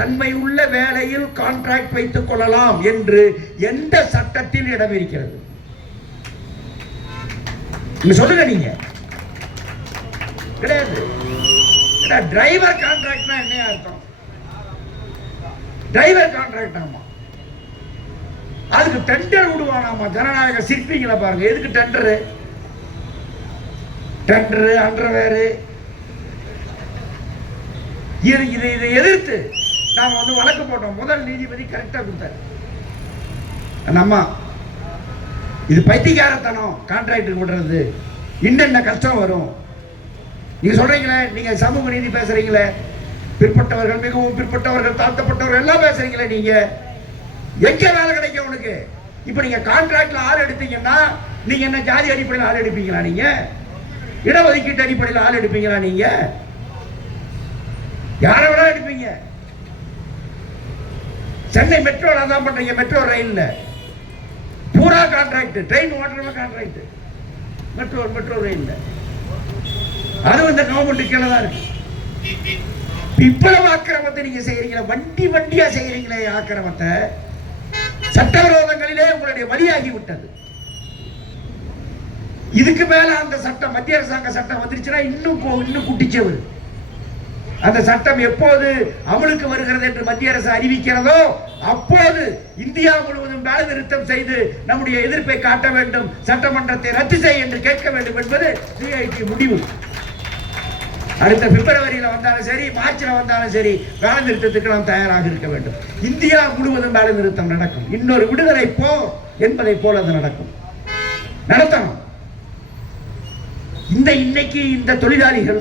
தன்மை உள்ள வேலையில் கான்ட்ராக்ட் வைத்துக் கொள்ளலாம் என்று எந்த சட்டத்தில் இடம் இருக்கிறது? சொல்லுங்க. நீங்க கிடையாது. டிரைவர் கான்ட்ராக்ட்னா என்ன அர்த்தம்? டிரைவர் கான்ட்ராக்ட் ஆமா, அதுக்கு டெண்டர் விடுவானாமா. ஜனநாயக சிற்பிங்களை பாருங்க, எதுக்கு டெண்டரு? டெண்டரு அண்டர்வேரு இதை எதிர்த்து நாம வந்து வழக்கு போட்டோம். முதல் நீதிபதி கரெக்டா கொடுத்தாரு. நம்ம இது பைத்தியக்காரத்தனம், கான்ட்ராக்ட் விடுறது இன்னென்ன கஷ்டம் வரும். நீங்க சொல்றீங்களே, நீங்க சமூக நீதி பேசுறீங்களே, பிற்பட்டவர்கள் மிகவும் பிற்பட்டவர்கள் தாழ்த்தப்பட்டவர்கள் எல்லாம் பேசுறீங்களே, நீங்க எங்க வேலை கிடைக்கும் உனக்கு? இப்ப நீங்க கான்ட்ராக்ட்ல ஆள் எடுத்தீங்கன்னா நீங்க என்ன ஜாதி அடிப்படையில் ஆள் எடுப்பீங்களா? நீங்க இடஒதுக்கீட்டு அடிப்படையில் ஆள் எடுப்பீங்களா? நீங்க யாரை விட எடுப்பீங்க? சென்னை மெட்ரோல தான் பண்றீங்க. மெட்ரோ ரயில்ல பூரா கான்ட்ராக்ட், ட்ரெயின் ஓட்டுறவங்க கான்ட்ராக்ட், மெட்ரோ ரயில்ல அதுவும் இந்த கவர்மெண்ட் கீழே தான் இருக்கு. இவ்வளவு ஆக்கிரமத்தை நீங்க செய்யறீங்களா? வண்டியா செய்யறீங்களே ஆக்கிரமத்தை. சட்டவிரோதங்களிலே உங்களுடைய வழியாகி விட்டது. இதுக்கு மேல அந்த சட்டம், மத்திய அரசாங்க சட்டம் வந்துருச்சுன்னா இன்னும் குட்டிச்சவர். அந்த சட்டம் எப்போது அமலுக்கு வருகிறது என்று மத்திய அரசு அறிவிக்கிறதோ அப்போது இந்தியா முழுவதும் வேலை நிறுத்தம் செய்து நம்முடைய எதிர்ப்பை காட்ட வேண்டும், சட்டமன்றத்தை ரத்து செய்ய என்று கேட்க வேண்டும் என்பது சிஐடி முடிவு. அடுத்த பிப்ரவரியில் வந்தாலும் சரி, மார்ச்சில் வந்தாலும் சரி, வேலை நிறுத்தத்துக்கு நாம் தயாராக இருக்க வேண்டும். இந்தியா முழுவதும் வேலை நிறுத்தம் நடக்கும். இன்னொரு விடுதலை போ என்பதை போல அது நடக்கும், நடத்தணும். இன்னைக்கு இந்த தொழிலாளிகள்,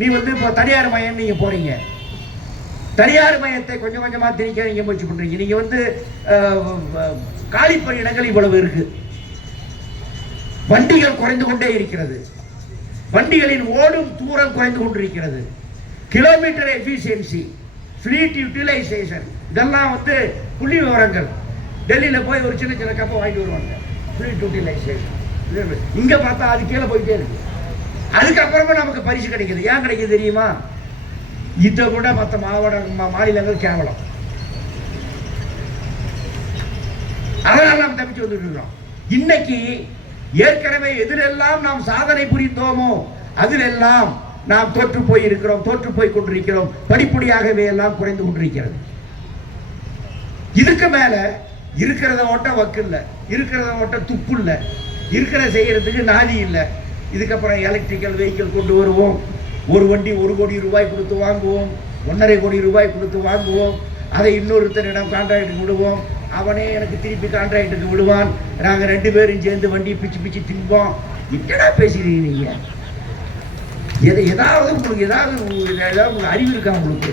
நீ வந்து இப்போ தனியார் மையம் நீங்க போறீங்க, தனியார் மையத்தை கொஞ்சம் கொஞ்சமா திணிக்க நீங்க முயற்சி பண்றீங்க. நீங்க வந்து காலி பணியிடங்கள் இவ்வளவு இருக்கு, வண்டிகள் குறைந்து கொண்டே இருக்கிறது, வண்டிகளின் ஓடும் தூரம் குறைந்து கொண்டிருக்கிறது, கிலோமீட்டர் எஃபிஷியன்சி, ஃபிளீட் யூட்டிலைசேஷன், இதெல்லாம் வந்து புள்ளி விவரங்கள். டெல்லியில போய் ஒரு சின்ன கப்பை வாங்கிட்டு வருவாங்க, ஃபிளீட் யூட்டிலைசேஷன். இங்க பார்த்தா அது கீழே போயிட்டே இருக்கு. அதுக்கப்புறமா நமக்கு பரிசு கிடைக்குது. ஏன் கிடைக்குது தெரியுமா? இதை கூட மற்ற மாநிலங்கள் கேவலம். அதனால நாம் தப்பிச்சு வந்துட்டு இருக்கிறோம். இன்னைக்கு ஏற்கனவே எதிலெல்லாம் நாம் சாதனை புரிந்தோமோ அதிலெல்லாம் நாம் தோற்று போய் இருக்கிறோம், தோற்று போய் கொண்டிருக்கிறோம். படிப்படியாகவே எல்லாம் குறைந்து கொண்டிருக்கிறது. இதுக்கு மேல இருக்கிறத ஓட்ட வக்கு இல்லை, இருக்கிறத ஓட்ட துப்பு இல்லை, இருக்கிற செய்யறதுக்கு நாதி இல்லை. இதுக்கப்புறம் எலக்ட்ரிக்கல் வெஹிக்கிள் கொண்டு வருவோம். ஒரு வண்டி 1 கோடி ரூபாய் கொடுத்து வாங்குவோம், 1.5 கோடி ரூபாய் கொடுத்து வாங்குவோம். அதை இன்னொருத்தரிடம் கான்ட்ராக்டுக்கு விடுவோம், அவனே எனக்கு திருப்பி கான்ட்ராக்டுக்கு விடுவான். நாங்கள் 2 பேரும் சேர்ந்து வண்டி பிச்சு தின்போம். என்னடா பேசுறீங்க நீங்க? ஏதாவது உங்களுக்கு அறிவு இருக்கா உங்களுக்கு?